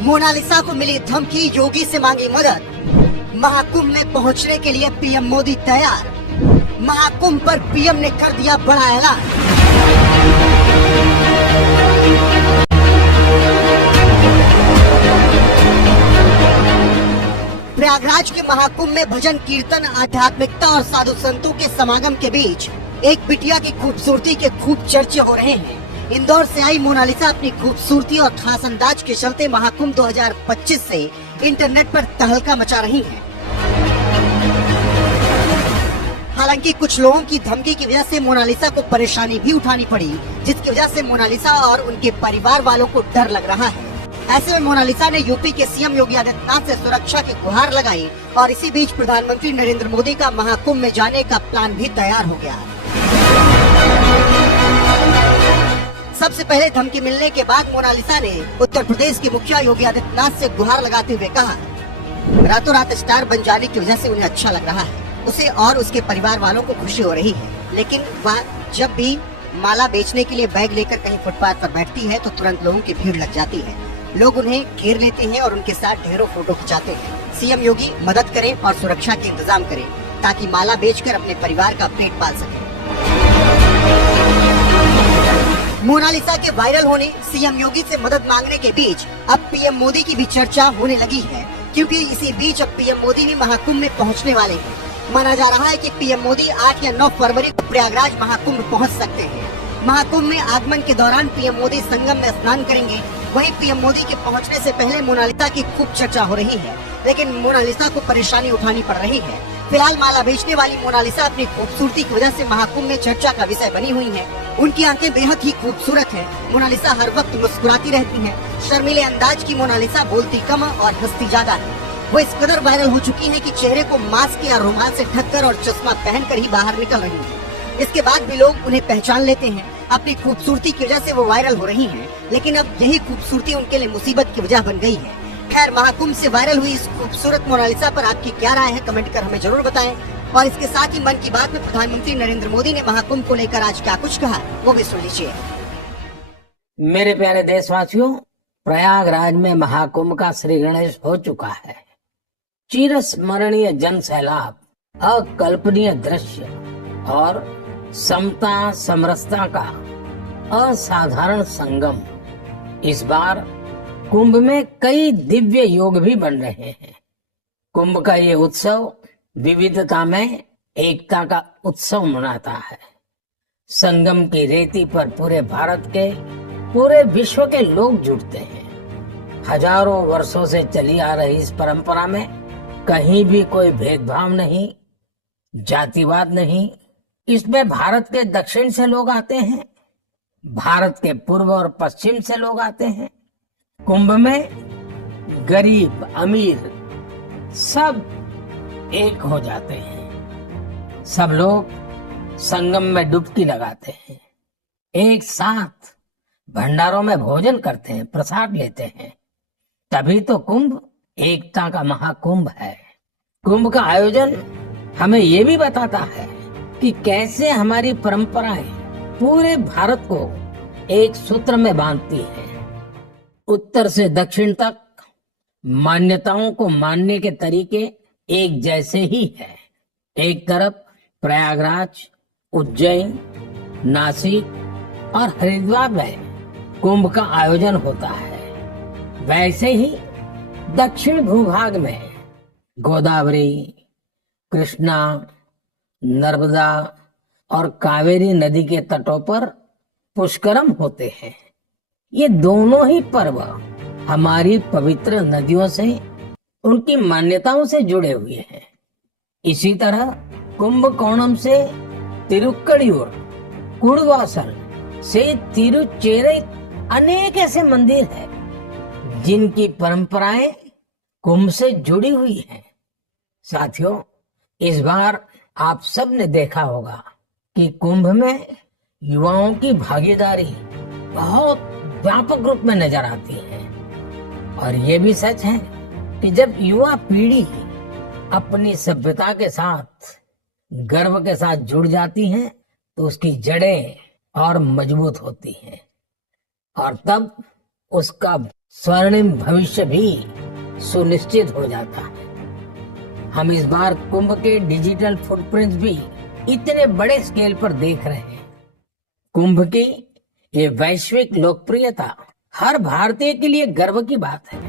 Mona Lisa को मिली धमकी, योगी से मांगी मदद। महाकुंभ में पहुंचने के लिए पीएम मोदी तैयार। महाकुंभ पर पीएम ने कर दिया बड़ा ऐलान। प्रयागराज के महाकुंभ में भजन कीर्तन, आध्यात्मिकता और साधु संतों के समागम के बीच एक बिटिया की खूबसूरती के खूब चर्चे हो रहे हैं। इंदौर से आई मोनालिसा अपनी खूबसूरती और खास अंदाज के चलते महाकुंभ 2025 से इंटरनेट पर तहलका मचा रही हैं। हालांकि कुछ लोगों की धमकी की वजह से मोनालिसा को परेशानी भी उठानी पड़ी, जिसकी वजह से मोनालिसा और उनके परिवार वालों को डर लग रहा है। ऐसे में मोनालिसा ने यूपी के सीएम योगी आदित्यनाथ से सुरक्षा की गुहार लगाई और इसी बीच प्रधानमंत्री नरेंद्र मोदी का महाकुंभ में जाने का प्लान भी तैयार हो गया। सबसे पहले धमकी मिलने के बाद मोनालिसा ने उत्तर प्रदेश के मुखिया योगी आदित्यनाथ से गुहार लगाते हुए कहा, रातों रात स्टार बन जाने की वजह से उन्हें अच्छा लग रहा है। उसे और उसके परिवार वालों को खुशी हो रही है, लेकिन वह जब भी माला बेचने के लिए बैग लेकर कहीं फुटपाथ पर बैठती है तो तुरंत लोगों की भीड़ लग जाती है। लोग उन्हें घेर लेते हैं और उनके साथ ढेरों फोटो खिंचाते हैं। सीएम योगी मदद करें और सुरक्षा के इंतजाम करें ताकि माला बेचकर अपने परिवार का पेट पाल सके। मोनालिसा के वायरल होने, सीएम योगी से मदद मांगने के बीच अब पीएम मोदी की भी चर्चा होने लगी है, क्योंकि इसी बीच अब पीएम मोदी भी महाकुंभ में पहुंचने वाले हैं। माना जा रहा है कि पीएम मोदी 8 या 9 फरवरी को प्रयागराज महाकुंभ पहुंच सकते हैं। महाकुंभ में आगमन के दौरान पीएम मोदी संगम में स्नान करेंगे। वहीं पीएम मोदी के पहुंचने से पहले मोनालिसा की खूब चर्चा हो रही है, लेकिन मोनालिसा को परेशानी उठानी पड़ रही है। फिलहाल माला बेचने वाली मोनालिसा अपनी खूबसूरती की वजह से महाकुंभ में चर्चा का विषय बनी हुई है। उनकी आंखें बेहद ही खूबसूरत हैं। मोनालिसा हर वक्त मुस्कुराती रहती हैं। शर्मीले अंदाज की मोनालिसा बोलती कम और हंसती ज्यादा है। वो इस कदर वायरल हो चुकी है कि चेहरे को मास्क या रुमाल से ढककर और चश्मा पहनकर ही बाहर निकल रही है। इसके बाद भी लोग उन्हें पहचान लेते हैं। अपनी खूबसूरती की वजह से वो वायरल हो रही हैं, लेकिन अब यही खूबसूरती उनके लिए मुसीबत की वजह बन गई है। खैर, महाकुंभ से वायरल हुई इस खूबसूरत मोनालिसा पर आपकी क्या राय है, कमेंट कर हमें जरूर बताएं। और इसके साथ ही मन की बात में प्रधानमंत्री नरेंद्र मोदी ने महाकुंभ को लेकर आज क्या कुछ कहा, वो भी सुन लीजिए। मेरे प्यारे देशवासियों, प्रयागराज में महाकुंभ का श्री गणेश हो चुका है। चिरस्मरणीय जन सैलाब, अकल्पनीय दृश्य और समता समरसता का असाधारण संगम। इस बार कुंभ में कई दिव्य योग भी बन रहे हैं। कुंभ का ये उत्सव विविधता में एकता का उत्सव मनाता है। संगम की रेती पर पूरे भारत के, पूरे विश्व के लोग जुटते हैं। हजारों वर्षों से चली आ रही इस परंपरा में कहीं भी कोई भेदभाव नहीं, जातिवाद नहीं। इसमें भारत के दक्षिण से लोग आते हैं, भारत के पूर्व और पश्चिम से लोग आते हैं। कुंभ में गरीब अमीर सब एक हो जाते हैं। सब लोग संगम में डुबकी लगाते हैं, एक साथ भंडारों में भोजन करते हैं, प्रसाद लेते हैं। तभी तो कुंभ एकता का महाकुंभ है। कुंभ का आयोजन हमें ये भी बताता है कि कैसे हमारी परंपराएं पूरे भारत को एक सूत्र में बांधती हैं। उत्तर से दक्षिण तक मान्यताओं को मानने के तरीके एक जैसे ही हैं। एक तरफ प्रयागराज, उज्जैन, नासिक और हरिद्वार में कुंभ का आयोजन होता है, वैसे ही दक्षिण भूभाग में गोदावरी, कृष्णा, नर्मदा और कावेरी नदी के तटों पर पुष्करम होते हैं। ये दोनों ही पर्व हमारी पवित्र नदियों से, उनकी मान्यताओं से जुड़े हुए हैं। इसी तरह कुंभकोणम से तिरुक्कड़ियूर, कुड़वासल से तिरुचेरै अनेक ऐसे मंदिर हैं जिनकी परंपराएं कुंभ से जुड़ी हुई हैं। साथियों, इस बार आप सब ने देखा होगा कि कुंभ में युवाओं की भागीदारी बहुत व्यापक रूप में नजर आती है। और ये भी सच है कि जब युवा पीढ़ी अपनी सभ्यता के साथ गर्व के साथ जुड़ जाती है तो उसकी जड़ें और मजबूत होती हैं और तब उसका स्वर्णिम भविष्य भी सुनिश्चित हो जाता है। हम इस बार कुंभ के डिजिटल फुटप्रिंट्स भी इतने बड़े स्केल पर देख रहे हैं। कुंभ की ये वैश्विक लोकप्रियता हर भारतीय के लिए गर्व की बात है।